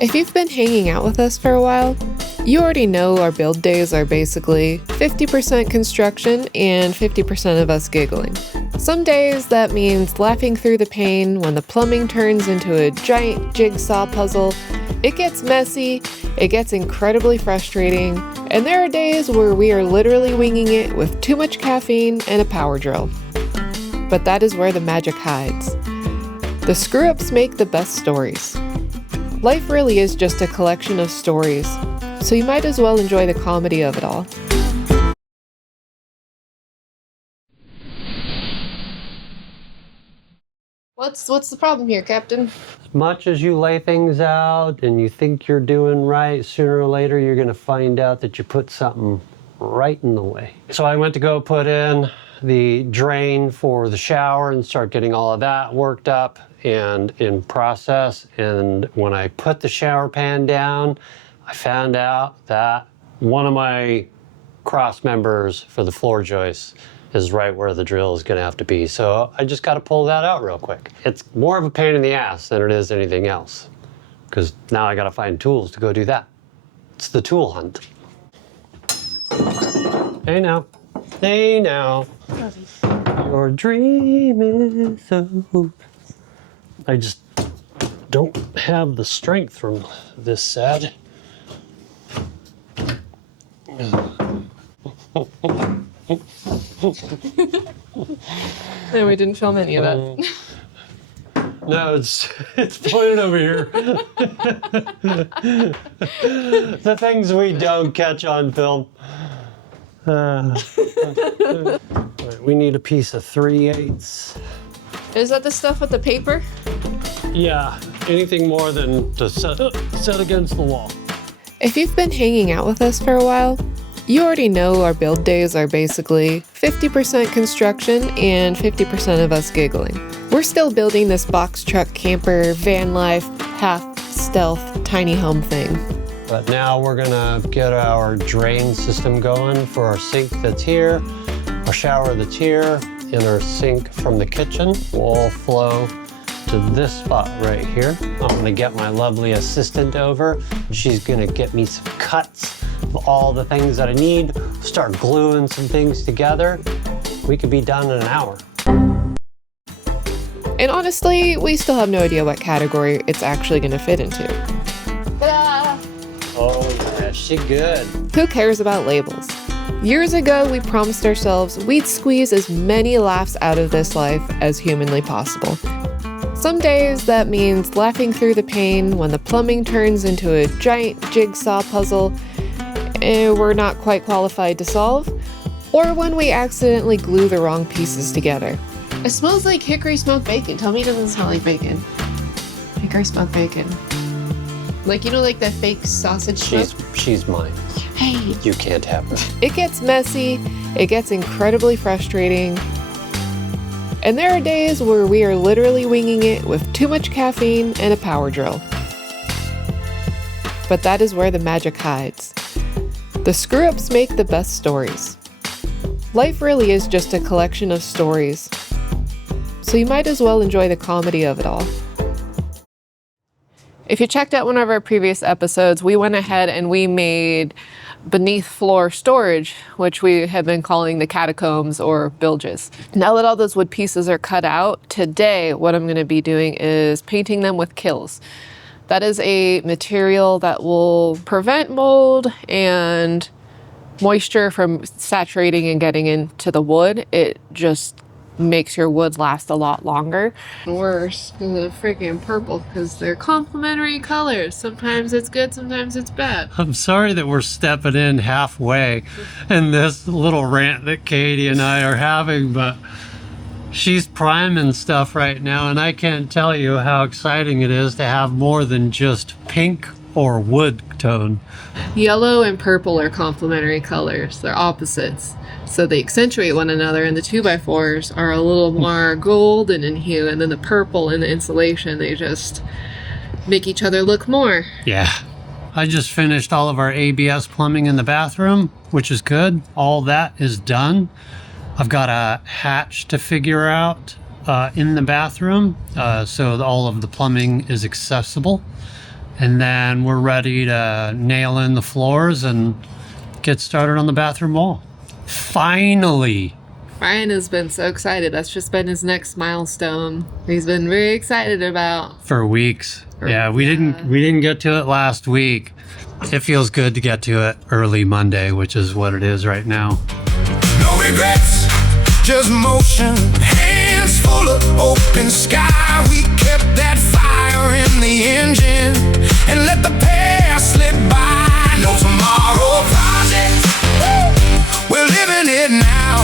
If you've been hanging out with us for a while, you already know our build days are basically 50% construction and 50% of us giggling. Some days that means laughing through the pain when the plumbing turns into a giant jigsaw puzzle. It gets messy, it gets incredibly frustrating, and there are days where we are literally winging it with too much caffeine and a power drill. But that is where the magic hides. The screw-ups make the best stories. Life really is just a collection of stories, so you might as well enjoy the comedy of it all. What's the problem here, Captain? As much as you lay things out and you think you're doing right, sooner or later you're going to find out that you put something right in the way. So I went to go put in the drain for the shower and start getting all of that worked up and in process. And when I put the shower pan down, I found out that one of my cross members for the floor joists is right where the drill is going to have to be. So I just got to pull that out real quick. It's more of a pain in the ass than it is anything else, because now I got to find tools to go do that. It's the tool hunt. Hey now. Hey now. Your dream is so... I just don't have the strength from this side. And we didn't film any of that. No, it's pointed over here. The things we don't catch on film. Right, we need a piece of 3/8. Is that the stuff with the paper? Yeah, anything more than to set against the wall. If you've been hanging out with us for a while, you already know our build days are basically 50% construction and 50% of us giggling. We're still building this box truck camper, van life, half stealth, tiny home thing. But now we're gonna get our drain system going for our sink that's here, our shower that's here, and our sink from the kitchen will all flow to this spot right here. I'm gonna get my lovely assistant over. She's gonna get me some cuts of all the things that I need, start gluing some things together. We could be done in an hour. And honestly, we still have no idea what category it's actually gonna fit into. Ta-da! Oh yeah, she good. Who cares about labels? Years ago, we promised ourselves we'd squeeze as many laughs out of this life as humanly possible. Some days that means laughing through the pain when the plumbing turns into a giant jigsaw puzzle we're not quite qualified to solve, or when we accidentally glue the wrong pieces together. It smells like hickory smoked bacon. Tell me it doesn't smell like bacon. Hickory smoked bacon. Like, you know, like that fake sausage smoke? She's mine. Hey. You can't have her. It gets messy, it gets incredibly frustrating, and there are days where we are literally winging it with too much caffeine and a power drill. But that is where the magic hides. The screw-ups make the best stories. Life really is just a collection of stories, so you might as well enjoy the comedy of it all. If you checked out one of our previous episodes, we went ahead and we made beneath floor storage, which we have been calling the catacombs or bilges. Now that all those wood pieces are cut out, today what I'm going to be doing is painting them with kills. That is a material that will prevent mold and moisture from saturating and getting into the wood. It just makes your wood last a lot longer. Worse, the freaking purple, because they're complementary colors. Sometimes it's good, sometimes it's bad. I'm sorry that we're stepping in halfway in this little rant that Katie and I are having, but she's priming stuff right now, and I can't tell you how exciting it is to have more than just pink or wood tone. Yellow and purple are complementary colors. They're opposites. So they accentuate one another, and the 2x4s are a little more golden in hue, and then the purple and the insulation, they just make each other look more. Yeah. I just finished all of our ABS plumbing in the bathroom, which is good. All that is done. I've got a hatch to figure out in the bathroom, so all of the plumbing is accessible. And then we're ready to nail in the floors and get started on the bathroom wall. Finally! Ryan has been so excited. That's just been his next milestone. He's been very excited about. For weeks. Yeah, we didn't get to it last week. It feels good to get to it early Monday, which is what it is right now. No regrets, just motion. Hands full of open sky. We kept that fire in the engine and let the past slip by. No tomorrow project, we're living it now.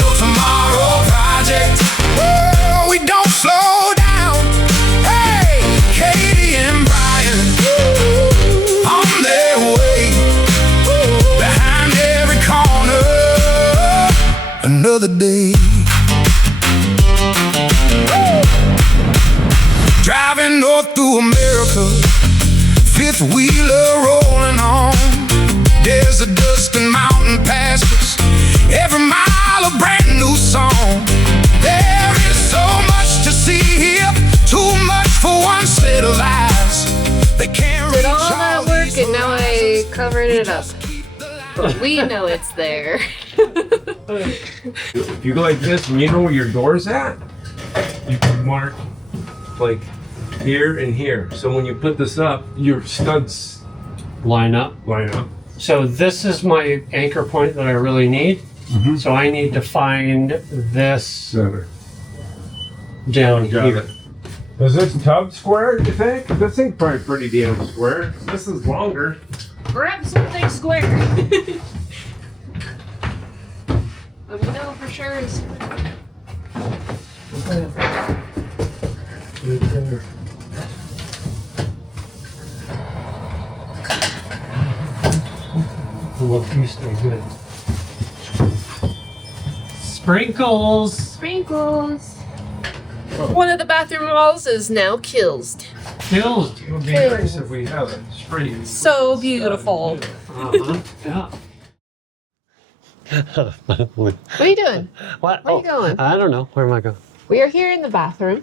No tomorrow project, we don't slow down. Hey, Katie and Brian, on their way. Behind every corner, another day. Driving north through America, fifth wheeler rolling on. There's a dust and mountain passes, every mile a brand new song. There is so much to see here, too much for one set of eyes. They can't Did reach all that all work these and now I horizons. covered it up. We know it's there. If you go like this and you know where your door's at, you can mark like here and here. So when you put this up, your studs Line up. line up. So this is my anchor point that I really need. So I need to find this Center. down Got here. it. Is this tub square, you think? This thing's probably pretty damn square. This is longer. Grab something square. Let me know for sure. Look, you stay good. Sprinkles. Sprinkles. One of the bathroom walls is now killed. Kills. It would be nice if we have a spring. So beautiful. Yeah. What are you doing? What? Where are you going? I don't know. Where am I going? We are here in the bathroom,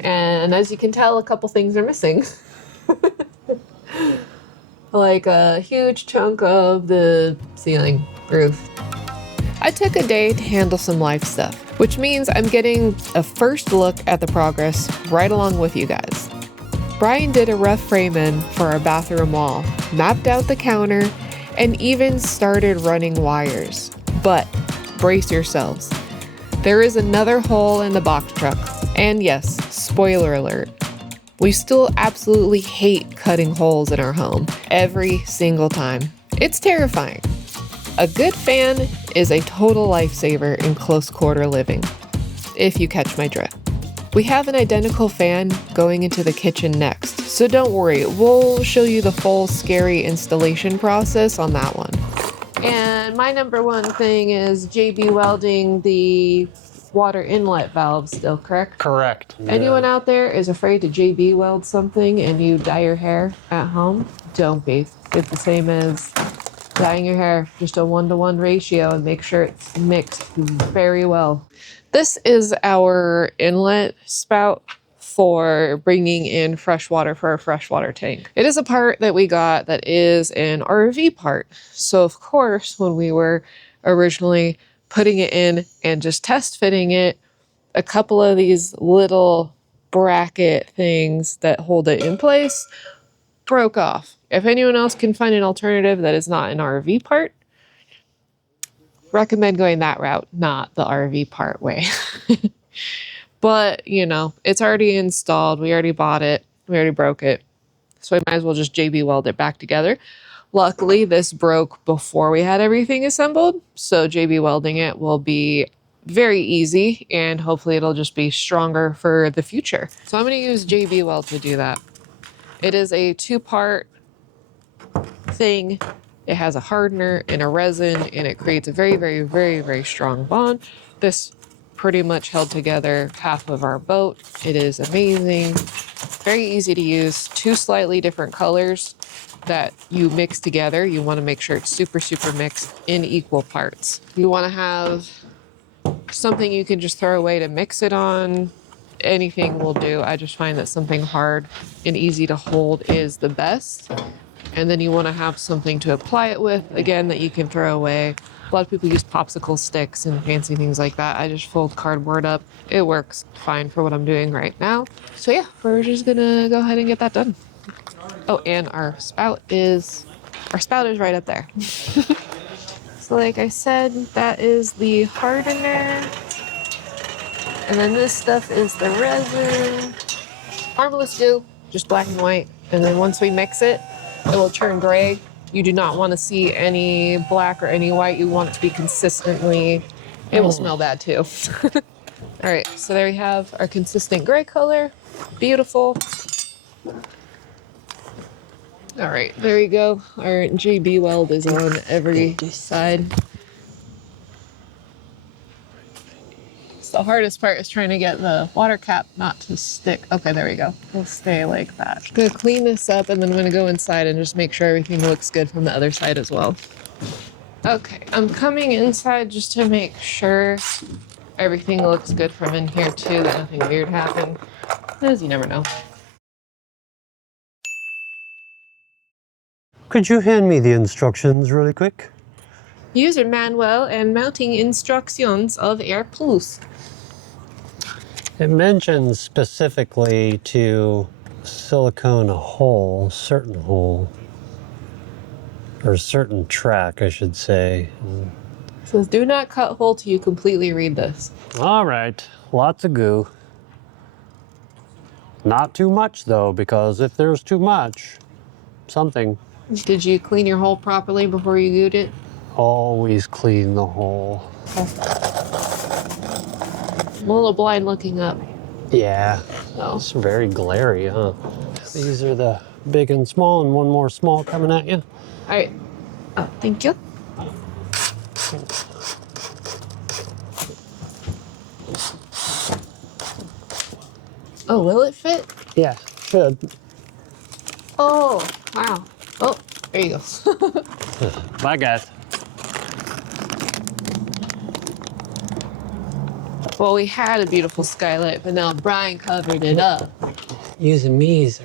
and as you can tell, a couple things are missing. Like a huge chunk of the ceiling roof. I took a day to handle some life stuff, which means I'm getting a first look at the progress right along with you guys. Brian did a rough frame in for our bathroom wall, mapped out the counter, and even started running wires. But brace yourselves. There is another hole in the box truck. And yes, spoiler alert, we still absolutely hate cutting holes in our home every single time. It's terrifying. A good fan is a total lifesaver in close quarter living, if you catch my drift. We have an identical fan going into the kitchen next, so don't worry, we'll show you the full scary installation process on that one. And my number one thing is JB welding the water inlet valve still, correct? Correct. Anyone out there is afraid to JB weld something and you dye your hair at home? Don't be. It's the same as dyeing your hair, just a 1-to-1 ratio, and make sure it's mixed very well. This is our inlet spout for bringing in fresh water for our freshwater tank. It is a part that we got that is an RV part. So of course, when we were originally putting it in and just test fitting it, a couple of these little bracket things that hold it in place broke off. If anyone else can find an alternative that is not an RV part, recommend going that route, not the RV part way. But, you know, it's already installed. We already bought it. We already broke it. So we might as well just JB weld it back together. Luckily, this broke before we had everything assembled. So JB welding it will be very easy, and hopefully it'll just be stronger for the future. So I'm going to use JB Weld to do that. It is a 2-part thing. It has a hardener and a resin, and it creates a very, very, very, very strong bond. This pretty much held together half of our boat. It is amazing. Very easy to use. 2 slightly different colors that you mix together. You want to make sure it's super, super mixed in equal parts. You want to have something you can just throw away to mix it on anything will do. I just find that something hard and easy to hold is the best. And then you want to have something to apply it with, again, that you can throw away. A lot of people use popsicle sticks and fancy things like that. I just fold cardboard up. It works fine for what I'm doing right now. So yeah, we're just gonna go ahead and get that done. Oh, and our spout is right up there. So like I said, that is the hardener. And then this stuff is the resin. Harmless glue, just black and white. And then once we mix it, it will turn gray. You do not want to see any black or any white. You want it to be consistently, it will smell bad too. All right, so there we have our consistent gray color. Beautiful. All right, there we go. Our GB weld is on every side. The hardest part is trying to get the water cap not to stick. Okay, there we go. It'll stay like that. I'm gonna clean this up and then I'm gonna go inside and just make sure everything looks good from the other side as well. Okay, I'm coming inside just to make sure everything looks good from in here too, that nothing weird happened, because you never know. Could you hand me the instructions really quick? User manual and mounting instructions of Air Plus. It mentions specifically to silicone a hole, certain hole, or certain track, I should say. It says, do not cut hole till you completely read this. All right, lots of goo. Not too much though, because if there's too much, something. Did you clean your hole properly before you glued it? Always clean the hole. I'm a little blind looking up. Yeah, Oh. it's very glary, huh? These are the big and small, and one more small coming at you. All right. Oh, thank you. Oh, will it fit? Yeah, should. Oh, wow. Oh, there you go. Bye, guys. Well, we had a beautiful skylight, but now Brian covered it up. Using me, sir.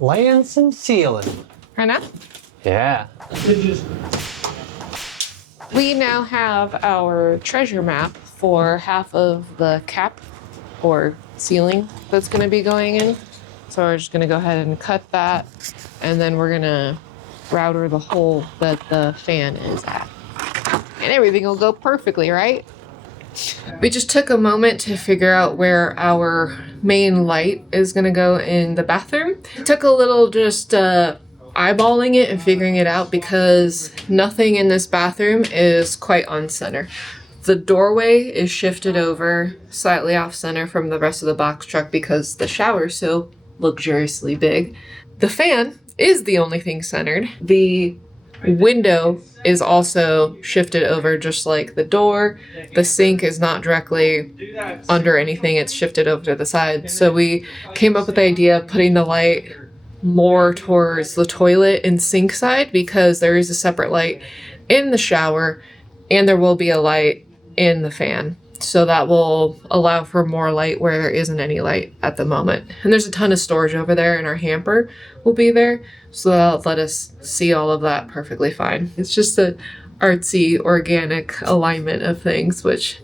Laying some ceiling. Right now? Yeah. We now have our treasure map for half of the cap or ceiling that's going to be going in. So we're just going to go ahead and cut that, and then we're going to router the hole that the fan is at. And everything will go perfectly, right? We just took a moment to figure out where our main light is going to go in the bathroom. It took a little just eyeballing it and figuring it out because nothing in this bathroom is quite on center. The doorway is shifted over slightly off center from the rest of the box truck because the shower is so luxuriously big. The fan is the only thing centered. The window is also shifted over just like the door. The sink is not directly under anything, it's shifted over to the side. So we came up with the idea of putting the light more towards the toilet and sink side because there is a separate light in the shower and there will be a light in the fan. So that will allow for more light where there isn't any light at the moment. And there's a ton of storage over there and our hamper will be there. So that'll let us see all of that perfectly fine. It's just a artsy, organic alignment of things, which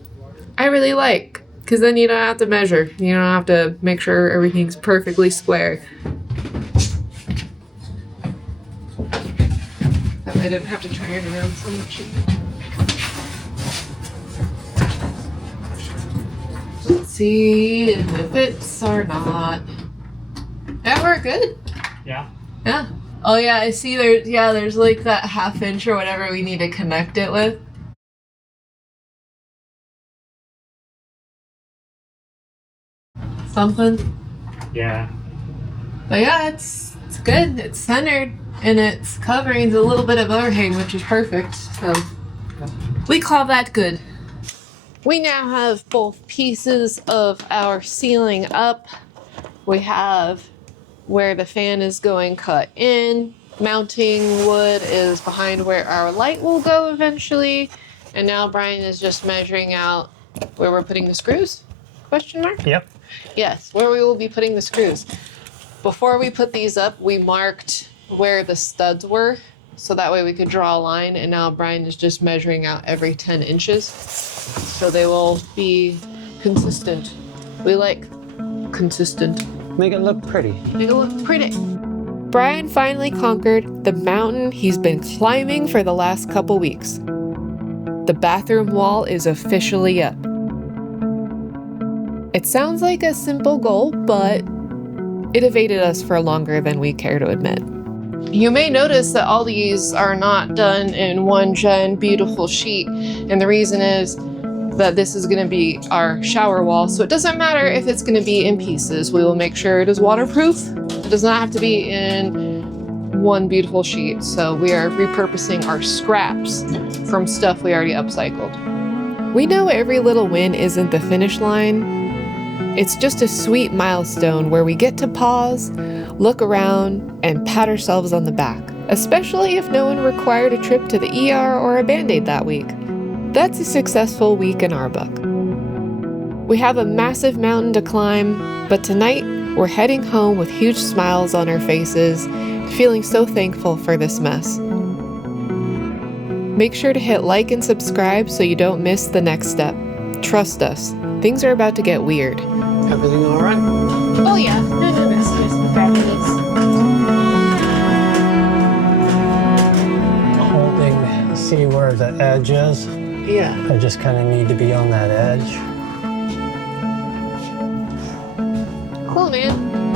I really like. Because then you don't have to measure. You don't have to make sure everything's perfectly square. I didn't have to turn it around so much. Let's see if it fits or not. Yeah, we're good. Yeah. Yeah. Oh yeah, I see there's like that ½ inch or whatever we need to connect it with. Something. Yeah. But yeah, it's good. It's centered and it's covering a little bit of overhang, which is perfect. So we call that good. We now have both pieces of our ceiling up. We have where the fan is going cut in. Mounting wood is behind where our light will go eventually. And now Brian is just measuring out where we're putting the screws. Question mark? Yep. Yes, where we will be putting the screws. Before we put these up, we marked where the studs were, so that way we could draw a line, and now Brian is just measuring out every 10 inches. So they will be consistent. We like consistent. Make it look pretty. Make it look pretty. Brian finally conquered the mountain he's been climbing for the last couple weeks. The bathroom wall is officially up. It sounds like a simple goal, but it evaded us for longer than we care to admit. You may notice that all these are not done in one giant beautiful sheet, and the reason is that this is going to be our shower wall, so it doesn't matter if it's going to be in pieces. We will make sure it is waterproof. It does not have to be in one beautiful sheet, so we are repurposing our scraps from stuff we already upcycled. We know every little win isn't the finish line. It's just a sweet milestone where we get to pause, look around, and pat ourselves on the back, especially if no one required a trip to the ER or a Band-Aid that week. That's a successful week in our book. We have a massive mountain to climb, but tonight we're heading home with huge smiles on our faces, feeling so thankful for this mess. Make sure to hit like and subscribe so you don't miss the next step. Trust us, things are about to get weird. Everything all right? Oh yeah, this is fabulous. Holding, see where the edge is? Yeah. I just kind of need to be on that edge. Cool, man.